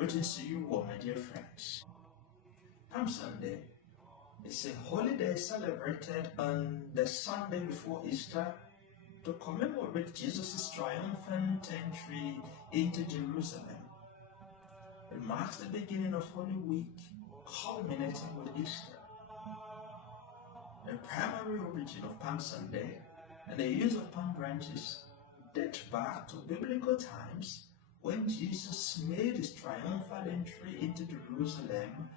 Greetings to you all, my dear friends. Palm Sunday is a holiday celebrated on the Sunday before Easter to commemorate Jesus' triumphant entry into Jerusalem. It marks the beginning of Holy Week, culminating with Easter. The primary origin of Palm Sunday and the use of palm branches date back to biblical times when Jesus made his triumphal entry into Jerusalem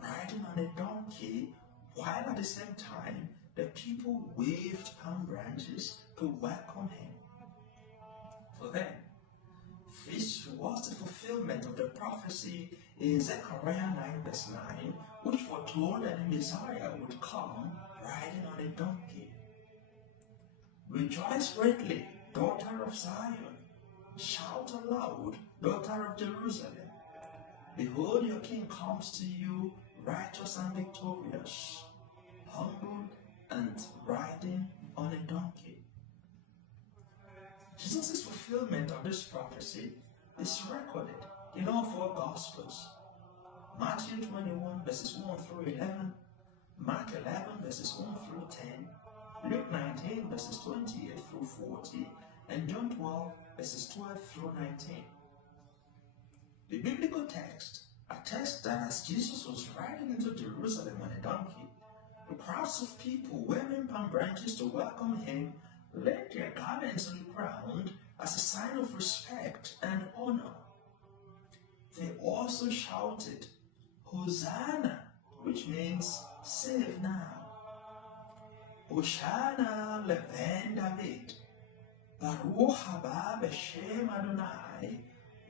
riding on a donkey, while at the same time the people waved palm branches to welcome him. For them, this was the fulfillment of the prophecy in Zechariah 9 verse 9, which foretold that the Messiah would come riding on a donkey. Rejoice greatly, daughter of Zion. Shout aloud, daughter of Jerusalem. Behold, your king comes to you, righteous and victorious, humble and riding on a donkey. Jesus' fulfillment of this prophecy is recorded in all four Gospels. Matthew 21 verses 1 through 11, Mark 11 verses 1 through 10, Luke 19 verses 28 through 40, and John 12 verses 12 through 19. The biblical text attests that as Jesus was riding into Jerusalem on a donkey, the crowds of people waving palm branches to welcome him laid their garments on the ground as a sign of respect and honor. They also shouted, Hosanna, which means save now. Hosanna leven David. Baruch haba b'shem Adonai.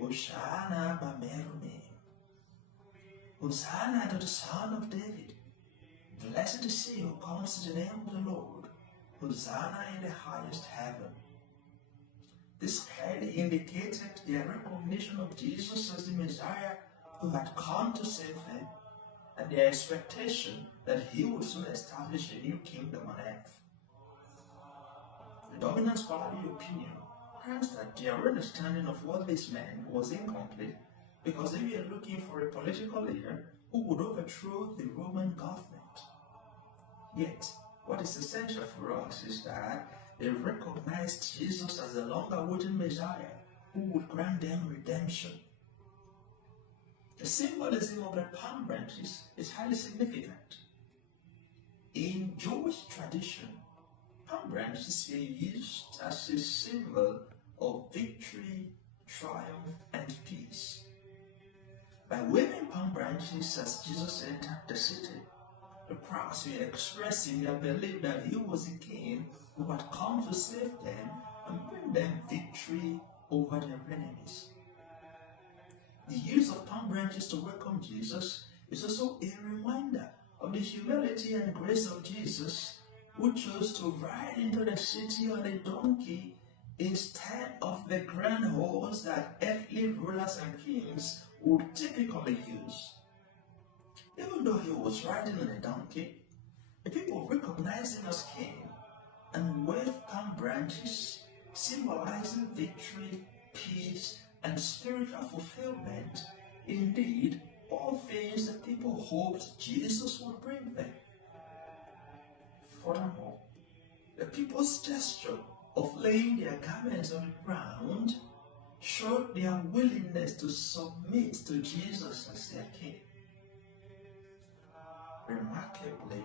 Hosanna b'merumim. Hosanna to the Son of David. Blessed is he who comes in the name of the Lord. Hosanna in the highest heaven. This clearly indicated their recognition of Jesus as the Messiah who had come to save them, and their expectation that he would soon establish a new kingdom on earth. The dominant scholarly opinion grants that their understanding of what this meant was incomplete because they were looking for a political leader who would overthrow the Roman government. Yet, what is essential for us is that they recognized Jesus as the long-awaited Messiah who would grant them redemption. The symbolism of the palm branches is highly significant. In Jewish tradition, palm branches were used as a symbol of victory, triumph, and peace. By waving palm branches as Jesus entered the city, the crowds were expressing their belief that he was a king who had come to save them and bring them victory over their enemies. The use of palm branches to welcome Jesus is also a reminder of the humility and grace of Jesus, who chose to ride into the city on a donkey instead of the grand horse that earthly rulers and kings would typically use. Even though he was riding on a donkey, the people recognized him as king and waved palm branches, symbolizing victory, peace, and spiritual fulfillment. Indeed, all things that people hoped Jesus would bring them. Furthermore, the people's gesture of laying their garments on the ground showed their willingness to submit to Jesus as their king. Remarkably,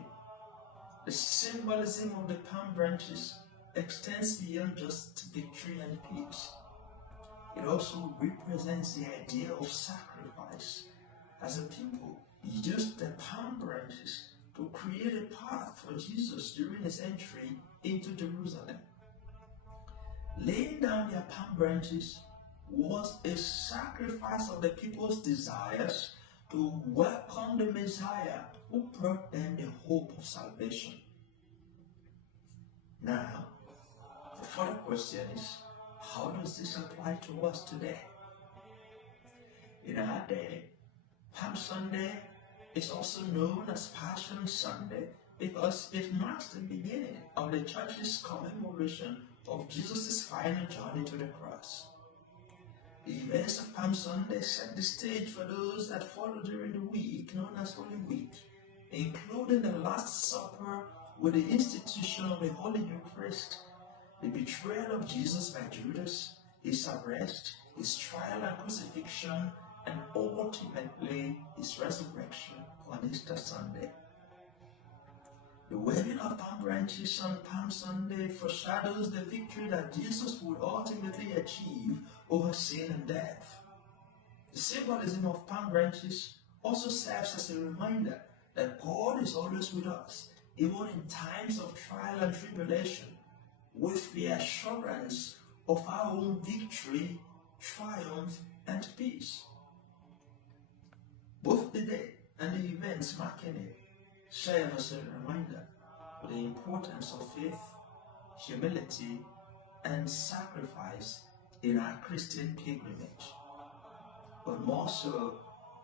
the symbolism of the palm branches extends beyond just victory and peace. It also represents the idea of sacrifice, as a people used the palm branches to create a path for Jesus during his entry into Jerusalem. Laying down their palm branches was a sacrifice of the people's desires to welcome the Messiah who brought them the hope of salvation. Now, the further question is, how does this apply to us today? In our day, Palm Sunday is also known as Passion Sunday because it marks the beginning of the church's commemoration of Jesus' final journey to the cross. The events of Palm Sunday set the stage for those that follow during the week known as Holy Week, including the Last Supper with the institution of the Holy Eucharist, the betrayal of Jesus by Judas, his arrest, his trial and crucifixion, and ultimately his resurrection on Easter Sunday. The waving of palm branches on Palm Sunday foreshadows the victory that Jesus would ultimately achieve over sin and death. The symbolism of palm branches also serves as a reminder that God is always with us, even in times of trial and tribulation, with the assurance of our own victory, triumph, and peace. Both the day and the events marking it serve as a reminder of the importance of faith, humility, and sacrifice in our Christian pilgrimage. But more so,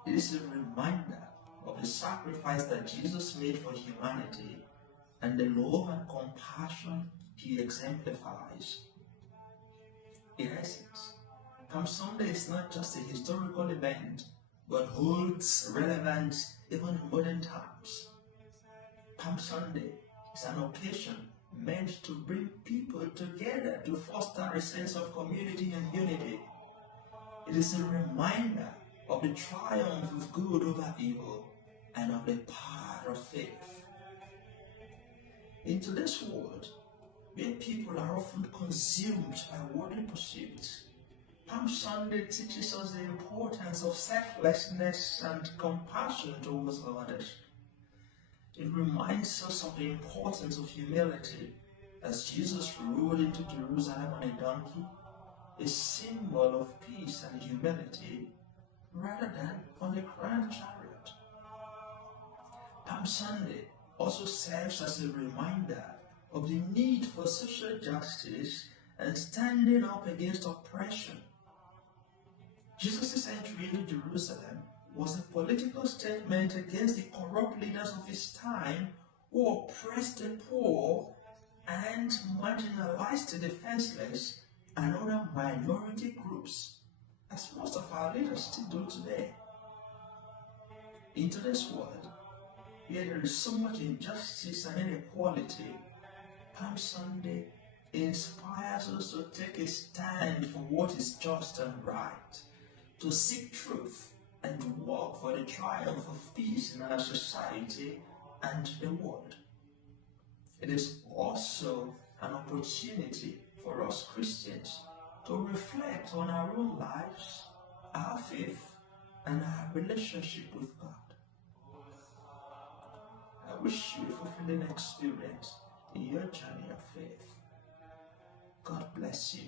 it is a reminder of the sacrifice that Jesus made for humanity and the love and compassion he exemplifies. In essence, Palm Sunday is not just a historical event, but holds relevance even in modern times. Palm Sunday is an occasion meant to bring people together to foster a sense of community and unity. It is a reminder of the triumph of good over evil and of the power of faith. In today's world, where people are often consumed by worldly pursuits, Palm Sunday teaches us the importance of selflessness and compassion towards others. It reminds us of the importance of humility as Jesus rode into Jerusalem on a donkey, a symbol of peace and humility, rather than on a grand chariot. Palm Sunday also serves as a reminder of the need for social justice and standing up against oppression. Jesus' entry into Jerusalem was a political statement against the corrupt leaders of his time who oppressed the poor and marginalized the defenseless and other minority groups, as most of our leaders still do today. In today's world, where there is so much injustice and inequality, Palm Sunday inspires us to take a stand for what is just and right, to seek truth, and to work for the triumph of peace in our society and the world. It is also an opportunity for us Christians to reflect on our own lives, our faith, and our relationship with God. I wish you a fulfilling experience in your journey of faith. God bless you.